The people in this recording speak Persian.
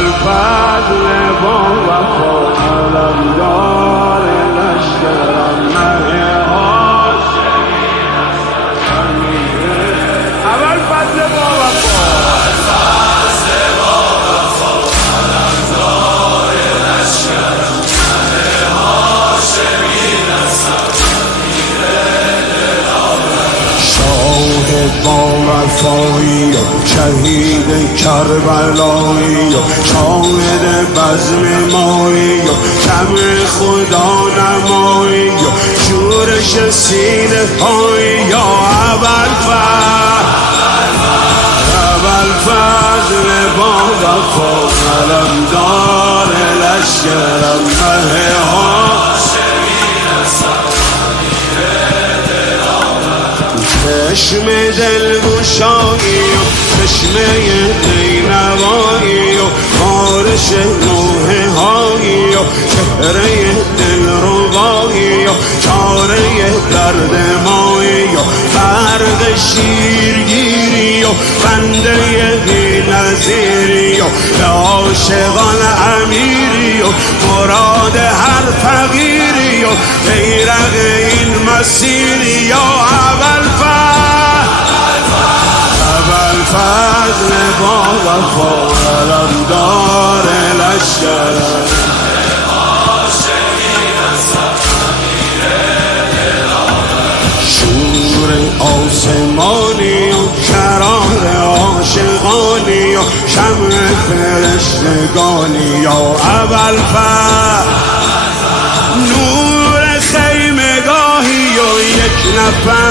فضل با وفا علمدار لشکرم مه هاشمی اول فضل با وفا علمدار لشکرم مه هاشمی شاه با وفایی و شهید کربلایی و شاهد بزم مایی و شمع خدا نمایی و شورش سینه هایی یا ابوالفضل با وفا علمدار لشکرم مه چشم دلگشایی و چشمه دینوایی و بارش نوحه هایی و چهره دلربایی و چاره درد مایی و برق شیرگیری و بنده بی نظیری و به عاشقان امیری و مراد هر فقیری و بیرق این مسیری یا ابوالفضل با وفا علمدار لشکرم شور آسمانی و شرار عاشقانی و شمع فرشتگانی یا ابوالفضل نور خیمگاهی و یک نفر